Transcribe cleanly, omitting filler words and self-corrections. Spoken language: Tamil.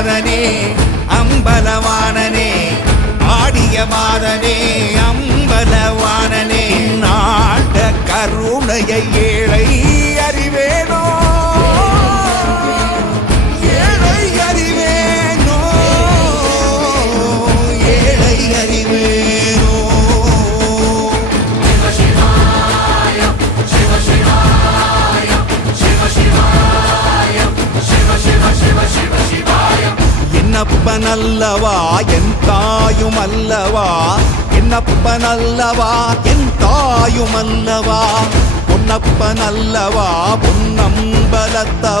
மாதனே அம்பலவானனே ஆடிய மாதனே அம்பலவானனே நாட கருணையை ஏழை அறிவேனோ ஏழை அறிவேனோ ஏழை அறிவேனோ என்னப்பனல்லவா என் தாயும் அல்லவா என்னப்பனல்லவா என் தாயும் அல்லவா பொன்னப்பனல்லவா பொன்னம்பலத்த